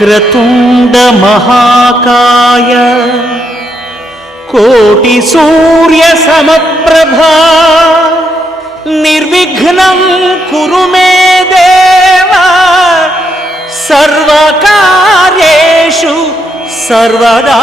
వక్రతుండ మహాకాయ కోటి సూర్య సమప్రభా నిర్విఘ్నం కురు మే దేవ సర్వకార్యేషు సర్వదా.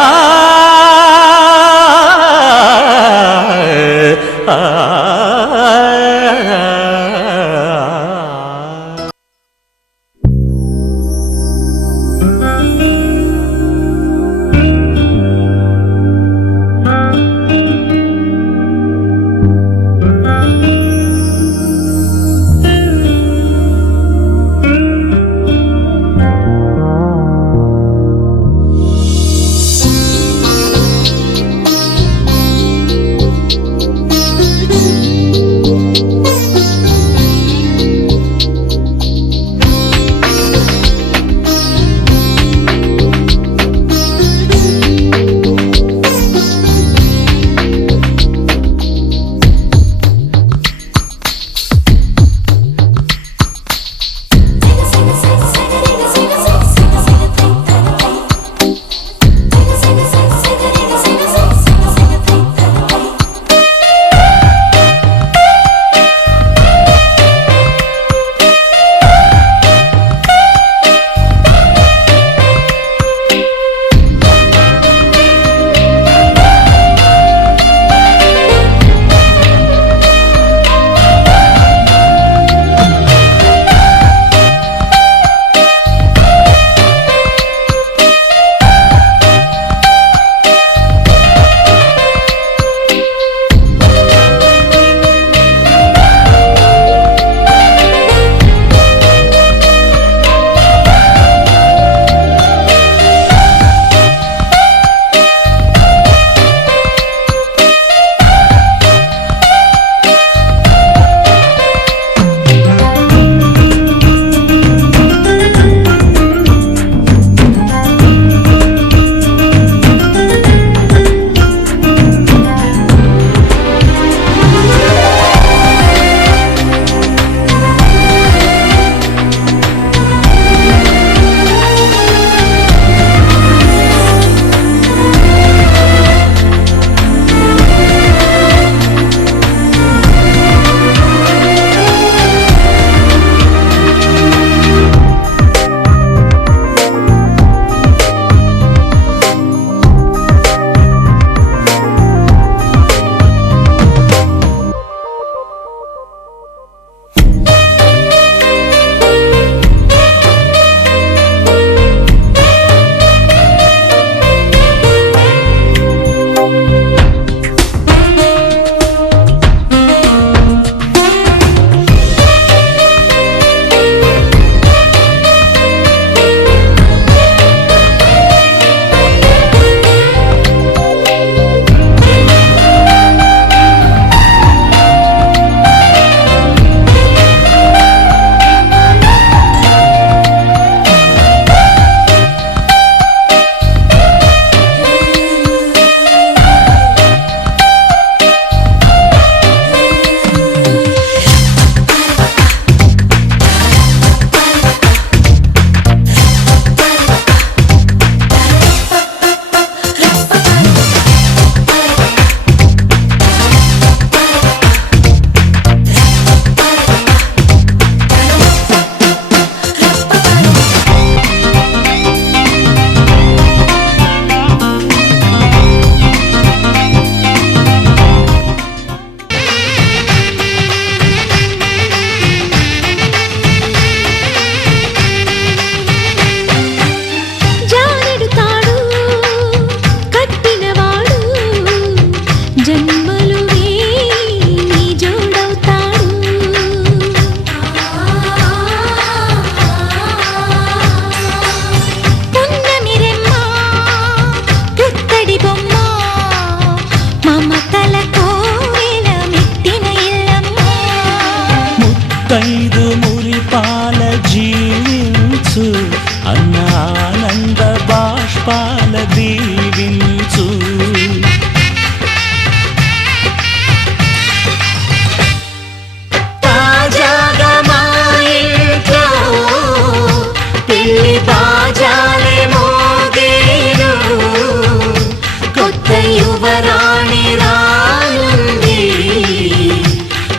యువరాణి రానుంది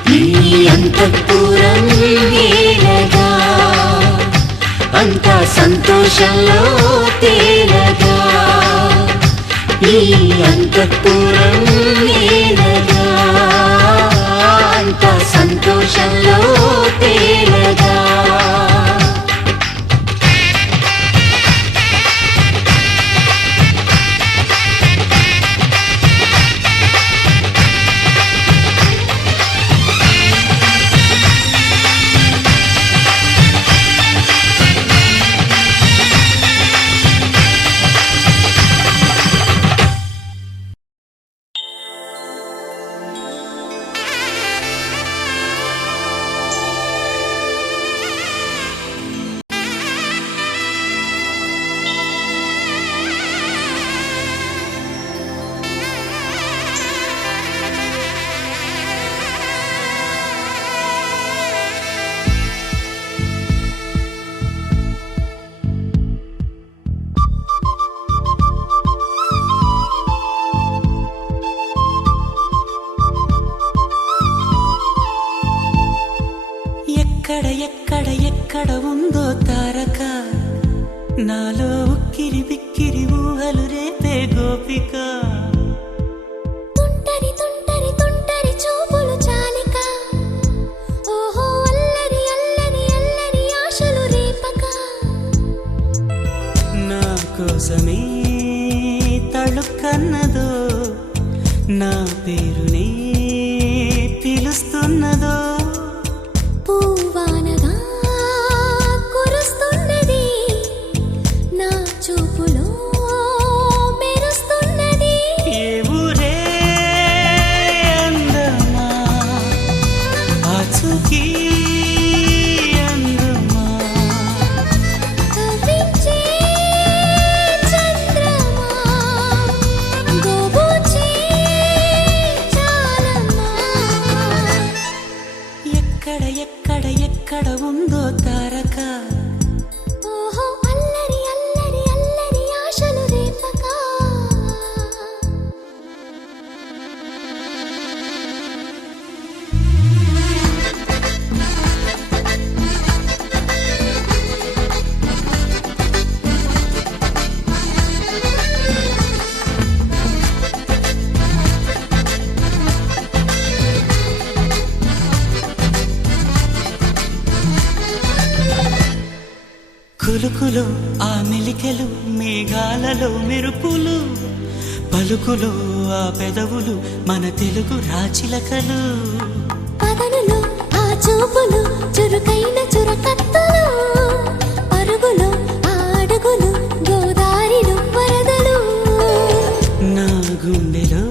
నీ అంతఃపురం ఏలగా అంతా సంతోషంలో తేలగా ఈ అంతఃపురం ఏలగా అంతా సంతోషంలో తేలగా ఎక్కడ ఉందో తారక నాలో ఉక్కిరి బిక్కిరి ఊహలు రేపే గోపిక తుంటరి తుంటరి తుంటరి చూపులు చాలిక ఓహో అల్లరి అల్లరి అల్లరి ఆశలు రేపక నా కోసమే తళుక్కన్నదో నా పేరునే పిలుస్తున్నదో పూవానగా కురుస్తున్నది నా చూపులో మెరుస్తున్నది ఏ ఊరే అందమా ఆచూకీ అందమా కవ్వించే చంద్రమా గోబూచే చాలమ్మా ఎక్కడ ఉందో తారక ఓహో అల్లరి అల్లరి అల్లరి ఆశలు రేపక కులుకులో ఆ మెలికెలు మేఘాలలో మెరుపులు పలుకులో ఆ పెదవులు మన తెలుగు రాచిలకలు పదనులు ఆ చూపులు చురుకైన చురకత్తులు పరుగులు ఆ అడుగులు గోదారిలు వరదలు నా గుండెలో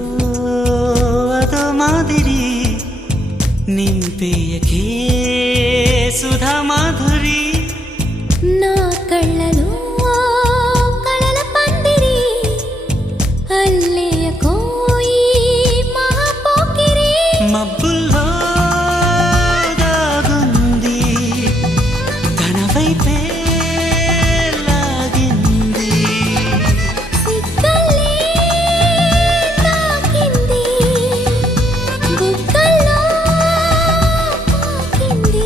అదో మాదిరి నింపేయకే సుధా మాధురి నా కళ్ళలో కళల పందిరి అల్లేయ కోయి మహాపోకిరి మబ్బుల్లో దాగుంది తన వైపే లాగింది సిగ్గలే తాకింది బుగ్గల్లో తాకింది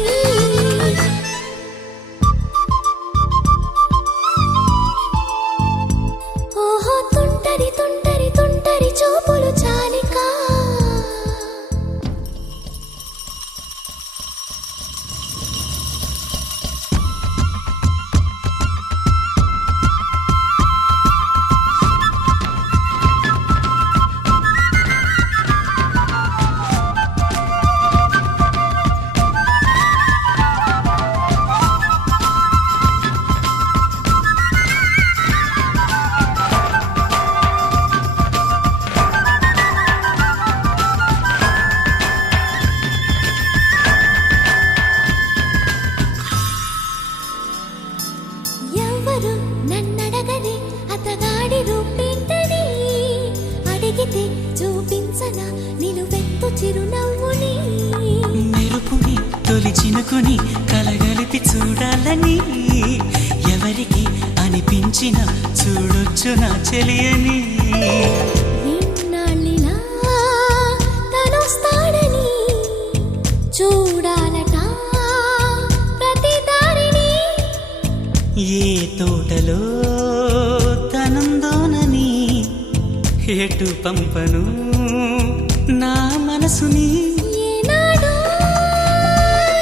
ఓహో తుంటరి తుంటరి తుంటరి చూపులు చాలిక ఎవరు నన్నడగని అతగాడి రూపేంటని అడిగితే చూపించనా నిలువెత్తు చిరునవ్వుని మెరుపుని తొలి చినుకుని కలగలిపి చూడాలని ఎవరికి అనిపించిన చూడొచ్చు నా చెలియని ఇన్నాళ్ళ ఎటు పంపను నా మనసుని ఏనాడో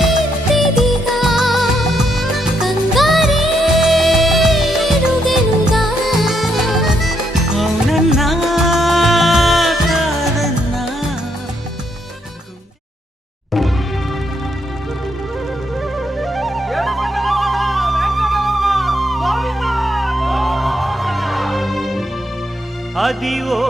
ఇంతిదిగా కంగారేరుగెనుగా. అవునన్నా కాదన్నా అదివో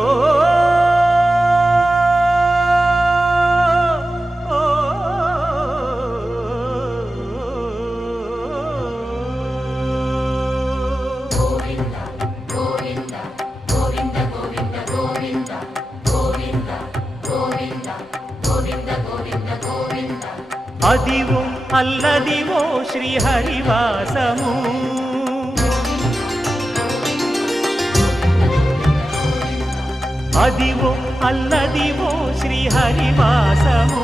అదివో అల్లదివో శ్రీహరివాసము అదివో అల్లదివో శ్రీహరివాసము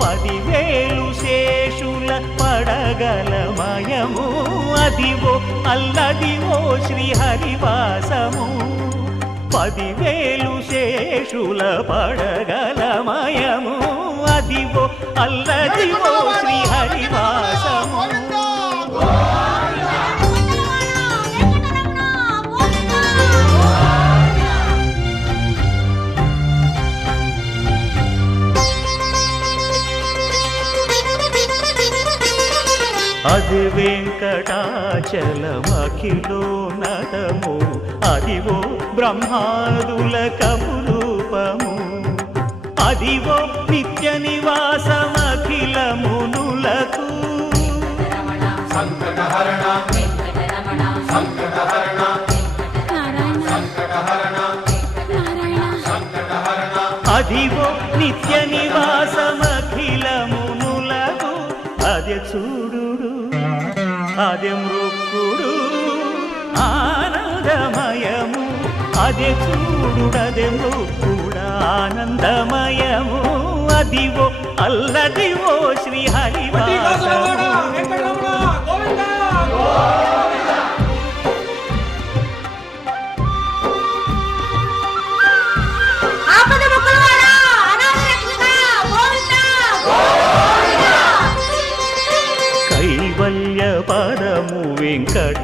10,000 శేషుల పడగలమయము అదివో అల్లదివో శ్రీహరివాసము 10,000 శేషుల పడగలమయము అదివో అల్లదివో శ్రీహరివాసము అది వెంకటాచలమఖిలో నటము అదివో బ్రహ్మాదుల కపురూపము అదివో నిత్య నివాసమఖిల మునులకు అదివో నిత్య నివాసమఖిల మునులకు అదే చూడు అదే మృక్కుడు ఆనందమయము అదే చూడుడదే మృక్కుడ ఆనందమయము అదివో అల్లదివో శ్రీహరివాసము కైవల్య పరము వెంకటనగమదివో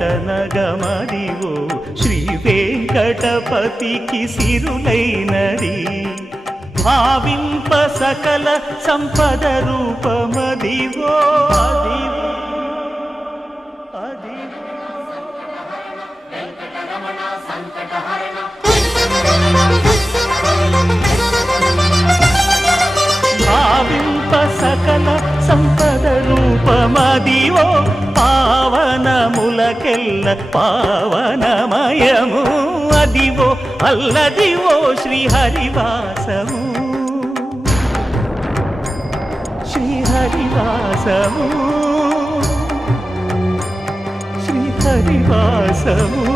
శ్రీ వెంకటపతికి సిరులైనది భావింప సకల సంపద రూపమదివో అదివో భావింప సకల సంపద రూపమదివో పావనములకెల్ల పావనమయము అదివో అల్లదివో శ్రీహరివాసము శ్రీహరివాసము శ్రీహరివాసము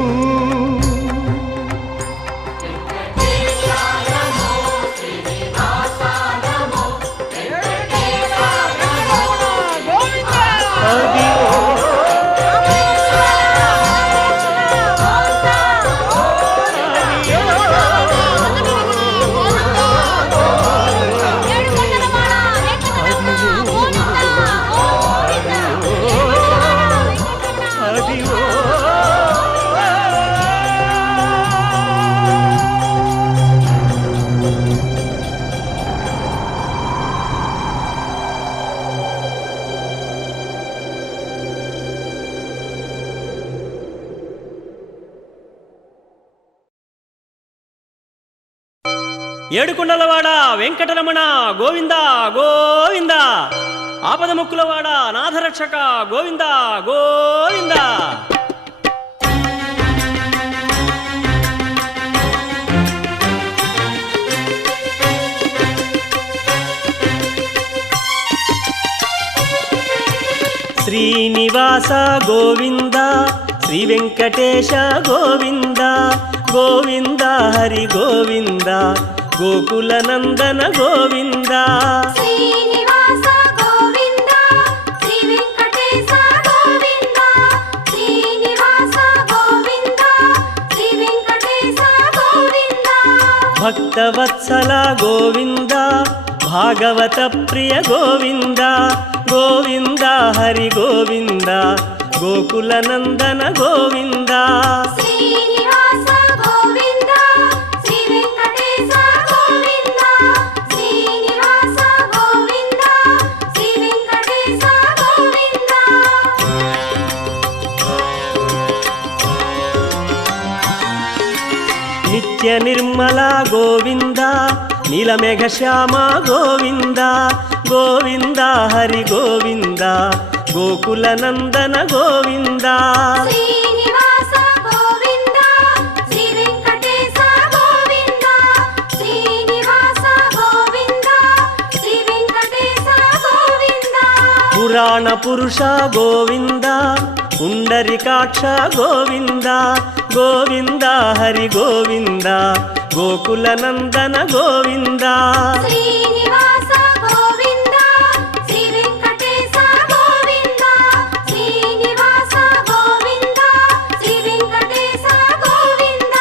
ఏడుకొండలవాడ వెంకటరమణ గోవింద గోవింద ఆపదముక్కులవాడ నాథరక్షక గోవింద గోవింద శ్రీనివాస గోవింద శ్రీ వెంకటేశ గోవింద గోవింద హరి గోవింద గోకుల నందన గోవింద శ్రీనివాస గోవింద శ్రీ వెంకటేశ గోవింద శ్రీనివాస గోవింద శ్రీ వెంకటేశ గోవింద భక్తవత్సల గోవింద భాగవత ప్రియ గోవింద గోవింద హరి గోవింద గోకుల నందన గోవింద శ్రీనివాస గోవింద శ్రీ వెంకటేశ గోవింద శ్రీనివాస గోవింద శ్రీ వెంకటేశ గోవింద నిత్య నిర్మల గోవింద నీలమేఘ శ్యామ గోవింద గోవింద హరి గోవింద గోకుల నందన గోవింద శ్రీనివాస గోవింద శ్రీ వెంకటేశ గోవింద శ్రీనివాస గోవింద శ్రీ వెంకటేశ గోవింద పురాణ పురుష గోవింద పుండరికాక్ష గోవింద గోవింద హరి గోవింద గోకుల నందన గోవింద శ్రీనివాస గోవింద శ్రీ వెంకటేశ గోవింద శ్రీనివాస గోవింద శ్రీ వెంకటేశ గోవింద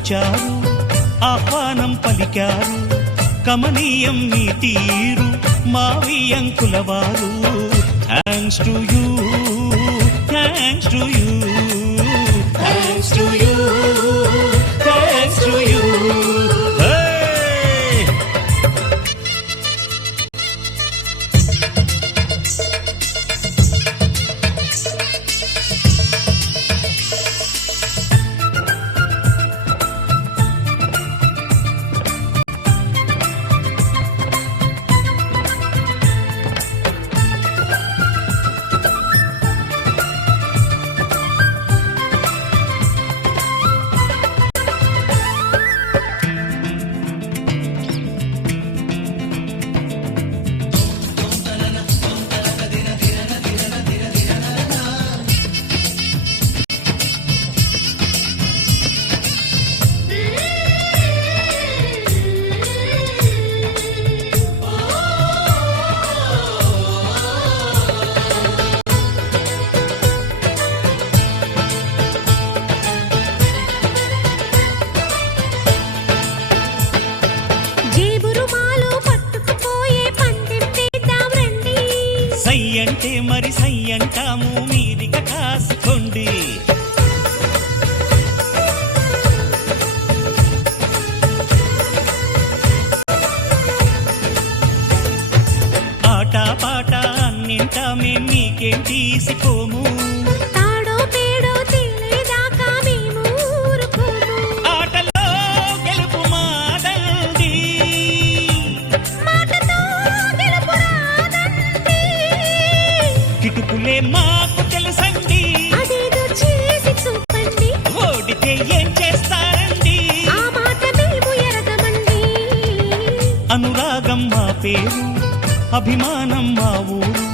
పిలిచారు ఆహ్వానం పలికారు కమనీయం మీ తీరు మావియంకుల వారు thanks to you thanks to you thanks to you thanks to you సై అంటే మరి సై అంటాము మీదిక కాసుకోండి ఆట పాట అన్నింటా మేం మీకేం తీసిపోము తాడో పేడో తెలియదాకా మేము ఊరుకోము ఆటలో గెలుపు మాదండి మాటతో గెలుపు రాదండి కిటుకులే మాకు తెలుసండి అదేదో చేసి చూపండి ఓడితే ఏం చేస్తారండి ఆ మాట మేము ఎరగమండి అనురాగం మా పేరు అభిమానం మా ఊరు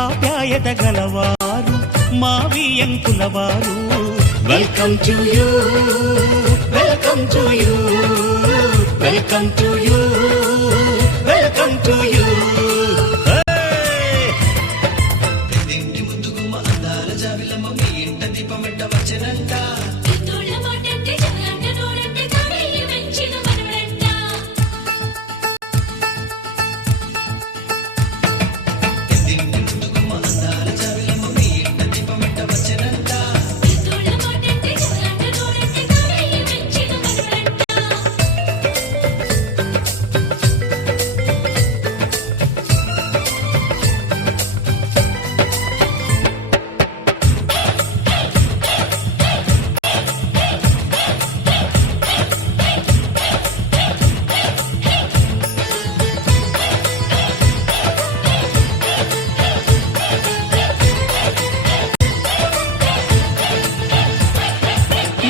ఆప్యాయత గలవారు మావియంకుల వారు welcome to you welcome to you welcome to you welcome to you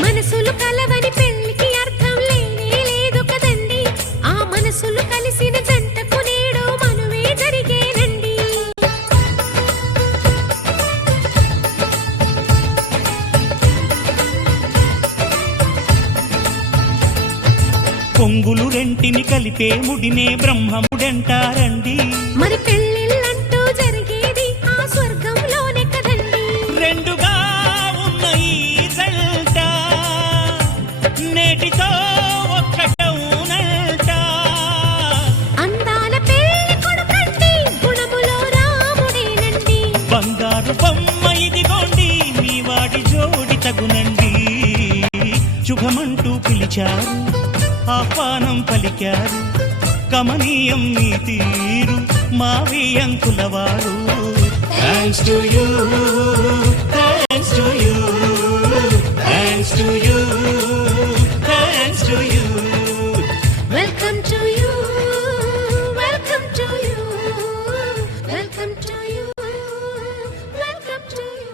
మనసులు కలవని పెళ్లికి అర్థం లేనే లేదు కదండి ఆ మనసులు కలిసిన జంటకు నేడు మనువే జరిగేనండి పొంగులు రెంటిని కలిపే ముడినే బ్రహ్మముడంటారండి మరి పెళ్ళిళ్ళంటూ జరిగేది ఆ స్వర్గంలోనే కదండి రెండుగా ఉన్న ఈ జంట నేటితో ఒక్కటవునంట అందాల పెళ్లి కొడుకండి గుణములో రాముడేనండి బంగారు బొమ్మ ఇదిగోండి మీ వాడి జోడి తగునండి శుభమంటూ పిలిచారు ఆహ్వానం పలికారు కమనీయం మీ తీరు మావియంకుల వారు thanks to you thanks to you thanks to you thanks to you welcome to you welcome to you welcome to you welcome to you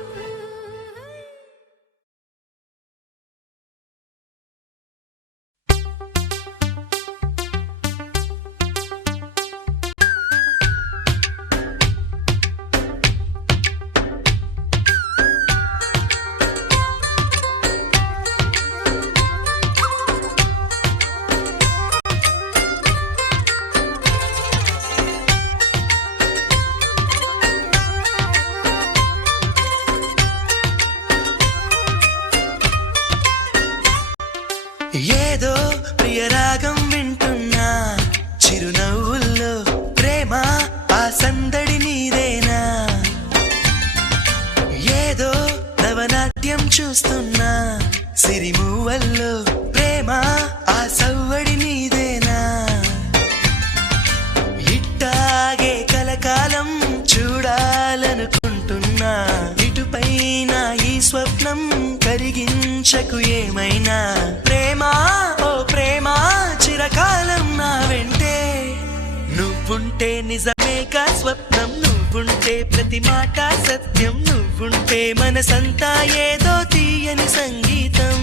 నువ్వుంటే నిజమేగా స్వప్నం, నువ్వుంటే ప్రతి మాట సత్యం, నువ్వుంటే మనసంతా ఏదో తీయని సంగీతం,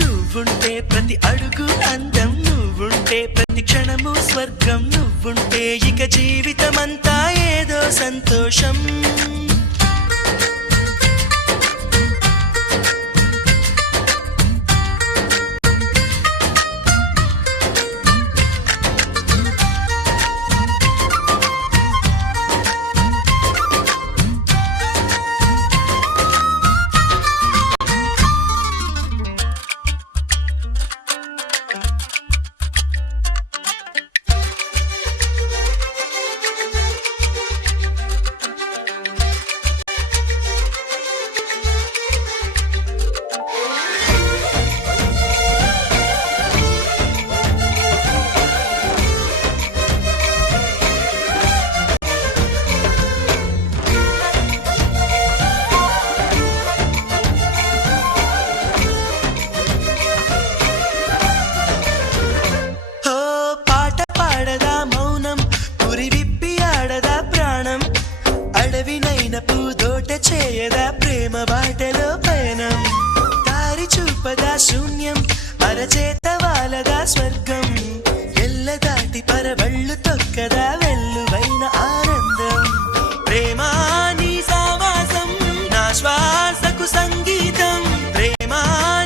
నువ్వుంటే ప్రతి అడుగు అందం, నువ్వుంటే ప్రతి క్షణము స్వర్గం, నువ్వుంటే ఇక జీవితమంతా ఏదో సంతోషం. చేయదా ప్రేమ బాటలో పయనం, దారి చూపదా శూన్యం, అరచేత వాలదా స్వర్గం, ఎల్ల దాటి పరవళ్ళు తొక్కదా వెల్లువైన ఆనందం. ప్రేమా నీ సావాసం నా శ్వాసకు సంగీతం, ప్రేమా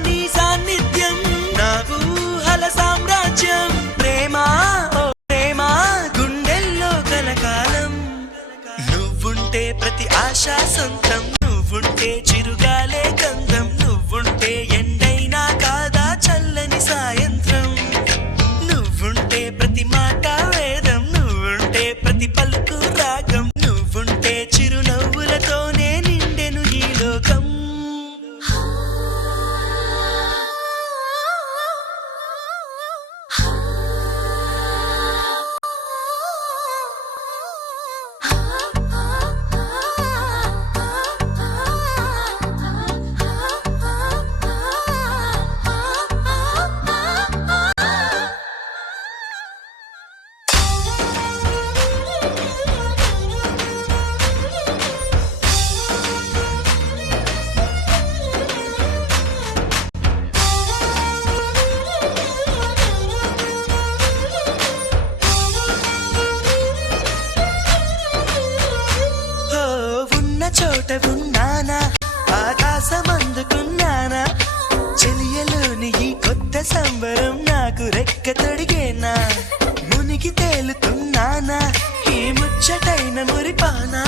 నీ సాన్నిధ్యం నా ఊహల సామ్రాజ్యం, ప్రేమా ఓ ప్రేమా గుండెల్లో కలకాలం. నువ్వుంటే ప్రతి ఆశ సొంతం, నువ్వుంటే చిరుగాలే గంధం, నువ్వుంటే ఎండైనా కాదా చల్లని సాయంత్రం, నువ్వుంటే ప్రతి మాట వేదం, నువ్వుంటే ప్రతి పలుకు రాగం, నువ్వుంటే చిరునవ్వులతోనే నిండెను ఈ లోకం. చోట ఉన్నానా ఆకాశమందుకున్నానా, చెలియలోని ఈ కొత్త సంబరం నాకు రెక్క తొడిగేనా, మునిగి తేలుతున్నానా ఈ ముచ్చటైన మురిపానా,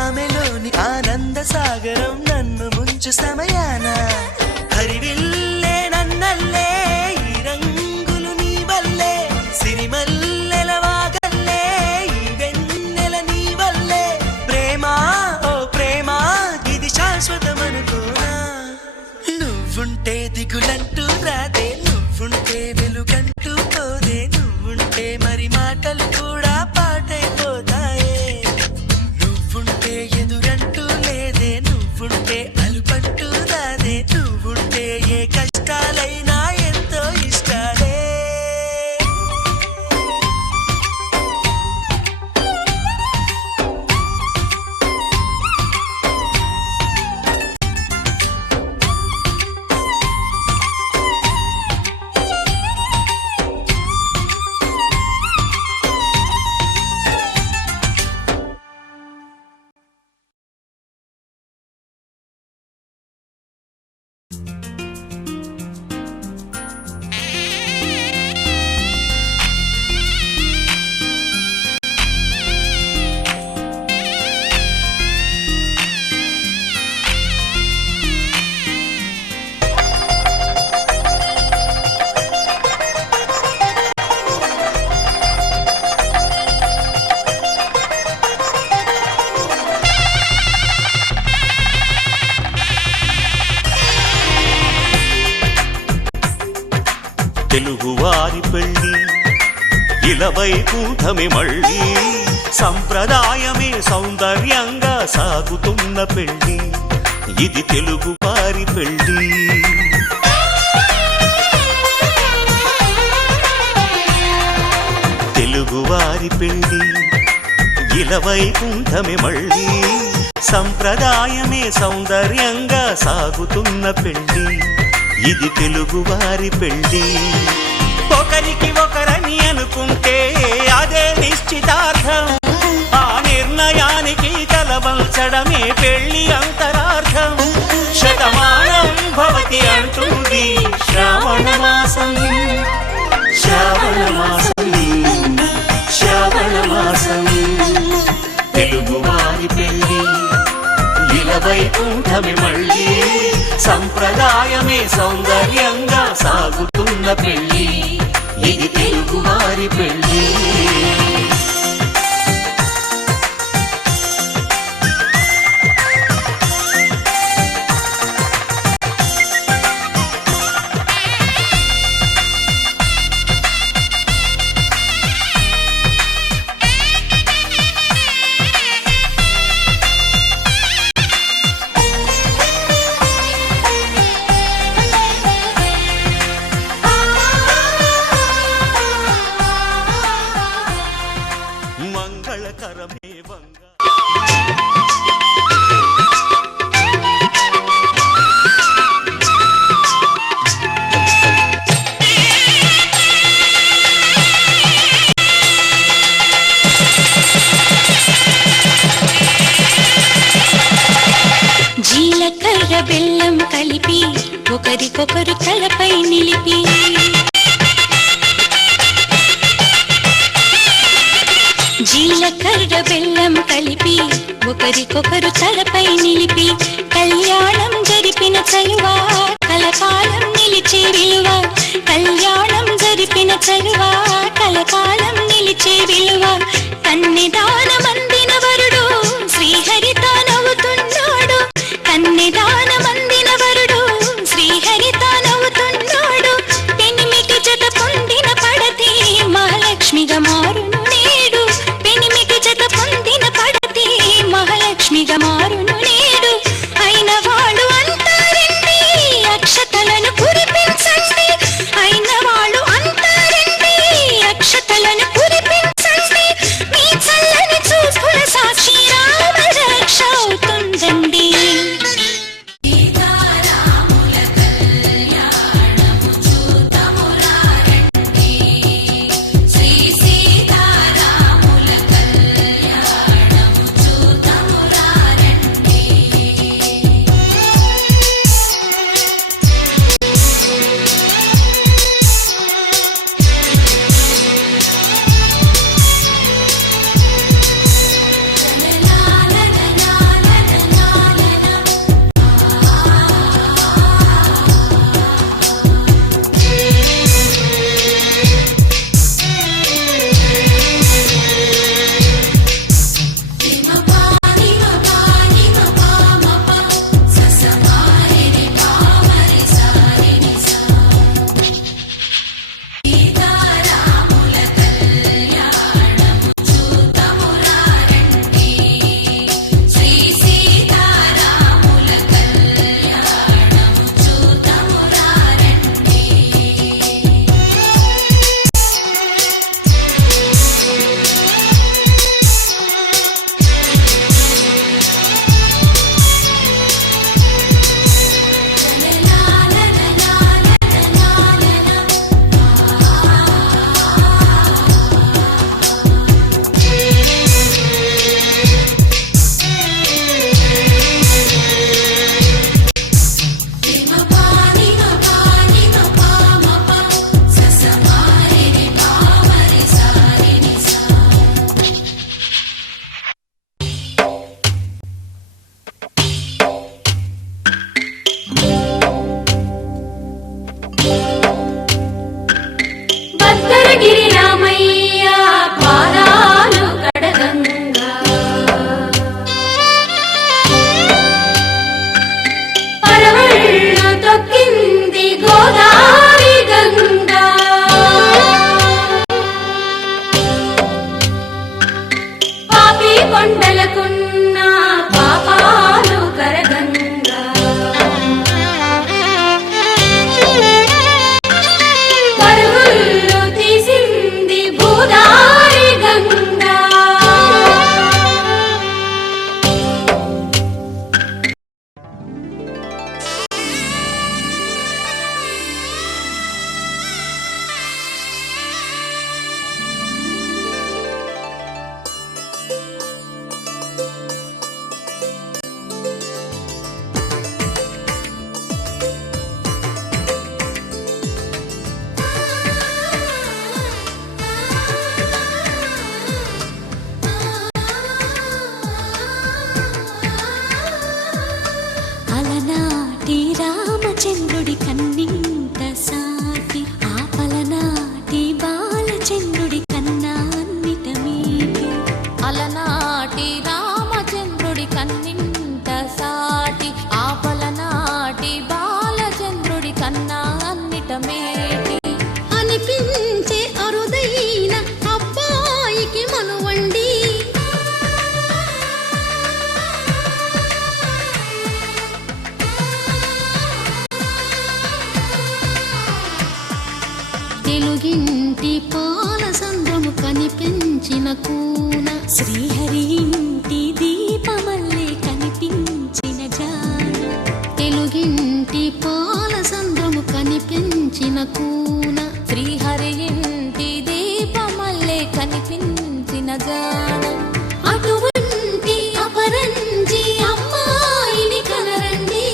ఆమెలోని ఆనంద సాగరం నన్ను ముంచు సమయాన, హరివిల్లే నన్నల్లే ఈ రంగులు నీ వల్లే, సిరిమల్లెల వాగల్లే ఈ వెన్నెల నీ వల్లే, ప్రేమా శాశ్వతమనుకోనా, నువ్వుంటే దిగులంటూ రాదే, నువ్వుంటే వెలుగంటూ పోదే, నువ్వుంటే మరి మాటలు కూడా పాటైపోతాయే, నువ్వుంటే ఎదురంటూ లేదే, నువ్వుంటే అలుపంటూ రాదే, నువ్వుంటే ఏ కష్టాలైనా ఎంతో ఇష్టాలే. తెలుగువారి పెళ్ళి ఇలవైకుంఠమే మళ్ళీ, సంప్రదాయమే సౌందర్యంగా సాగుతున్న పెళ్ళి, ఇది తెలుగువారి పెళ్ళి. తెలుగు తెలుగువారి పెళ్ళి ఇలవైకుంఠమే మళ్ళీ సంప్రదాయమే సౌందర్యంగా సాగుతున్న పెళ్ళి ఇది తెలుగువారి పెళ్ళి ఒకరికి ఒకరని అనుకుంటే అదే నిశ్చితార్థం ఆ నిర్ణయానికి తలవంచడమే పెళ్లి అంతరార్థం శతమానం భవతి అంటుంది శ్రావణ మాసం శ్రావణ మాసం శ్రావణ మాసం తెలుగువారి పెళ్ళి ఇలవైకుంఠమే మళ్ళీ సంప్రదాయమే సౌందర్యంగా సాగుతున్న పెళ్ళి ఇది తెలుగువారి పెళ్ళి మంగళకరమే వంగ జీలకర్ర బెల్లం కలిపి ఒకరికొకరు తలపై నిలిపి జీలకర్ర బెల్లం కలిపి ఒకరికొకరు తలపై నిలిపి కళ్యాణం జరిపిన చలువ కలకాలం నిలిచే విలువ కళ్యాణం జరిపిన చలువ కలకాలం నిలిచే విలువ కన్నెదానమందిన వరుడు శ్రీహరిత నవ్వుతున్నాడు కన్నెదానమందిన వరుడు శ్రీహరిత నవ్వుతున్నాడు పెనిమిటి జత పొందిన పడతి మహాలక్ష్మిగా మారును నేడు పెనిమిటి జత పొందిన పడతి మహాలక్ష్మిగా మారును నేడు అయిన వాళ్ళు అంటారండి అక్షతలను కురిపించండి అయిన వాళ్ళు అంటారండి అక్షతలను కురిపించండి మీ చల్లని చూపుల సాక్షి రామ రక్ష అవుతుందండి పరుగులు తీసింది భూదారి మన కూన శ్రీహరి ఇంటి దీపమల్లే కనిపించిన జాన తెలుగింటి పాల సంద్రము కనిపించిన కూన శ్రీహరి ఇంటి దీపమల్లే కనిపించిన జాన అటువంటి అపరంజి అమ్మాయిని కనరండి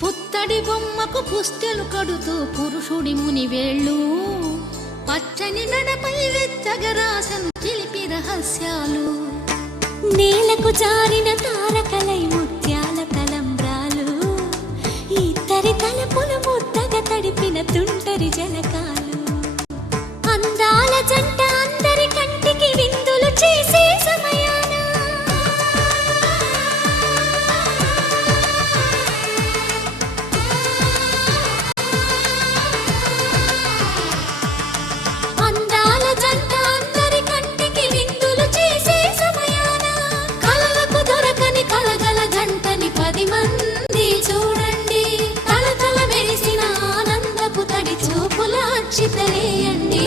పుత్తడి బొమ్మకు పుస్తెలు కడుతూ పురుషుడి ముని వేళ్ళు పచ్చని నడపై వెచ్చగరాసను చిలిపి రహస్యాలు నేలకు జారిన తారకలై ముత్యాల తలంబ్రాలు ఇద్దరి తలపులు ముద్దగా తడిపిన తుంటరి జలకాలు అందాల జంట అందరి కంటికి విందులు చేసే సమయాన అందాల జంట అందరి కంటికి విందులు చేసే సమయాన కలలకు దొరకని కలగల జంటని 10 మంది చూడండి తలతల మెరిసిన ఆనందపు తడి చూపుల అక్షితలేయండి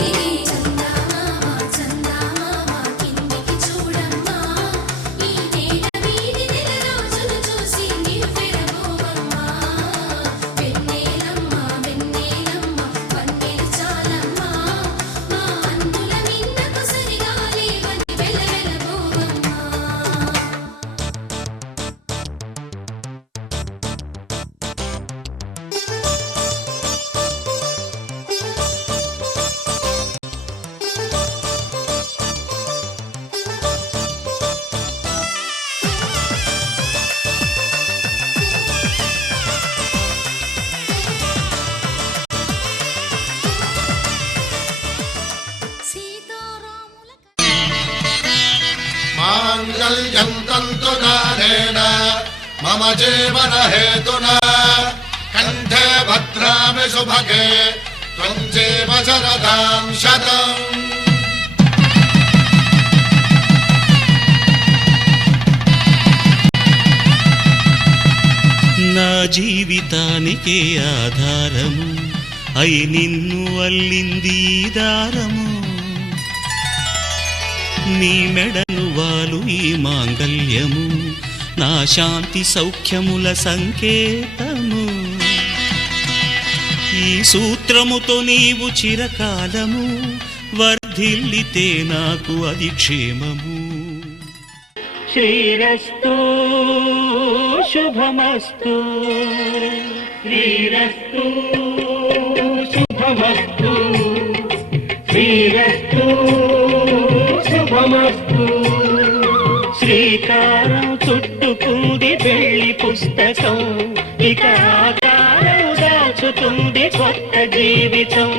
మాంగళ్యం తంతునానేన మమ జీవన హేతునా కంఠే భద్రామి శుభగే త్వం జీవ శరదాం శతం. నా జీవితానికే ఆధారము అయి నిన్ను అల్లింది దారము నీ మెడను వాలు ఈ మాంగళ్యము నా శాంతి సౌఖ్యముల సంకేతము ఈ సూత్రముతో నీవు చిరకాలము వర్ధిల్లితే నాకు అది క్షేమము శ్రీరస్తు శుభమస్తు శ్రీరస్తు శుభమస్తు శ్రీరస్తు శుభమస్తు శ్రీకారం చుట్టుకుంది పెళ్లి పుస్తకం ఇక ఆకారం దాచుతుంది కొత్త జీవితం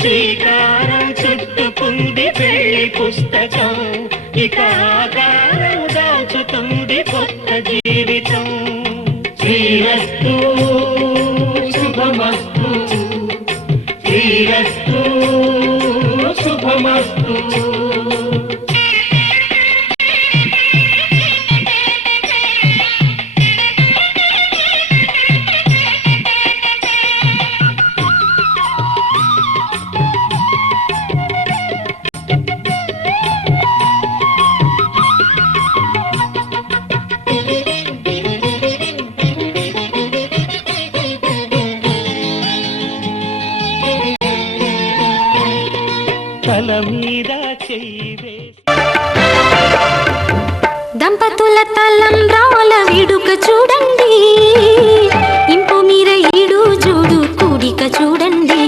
శ్రీకారం చుట్టుకుంది పెళ్లి పుస్తకం ఇక ఆకారం దాచుతుంది కొత్త జీవితం శ్రీరస్తు శుభమస్తు శ్రీరస్తు శుభమస్తు ముడివేసి దంపతుల తలంబ్రాల వేడుక చూడండి, ఇంపు మీర ఈడు జోడు కూడిక చూడండి.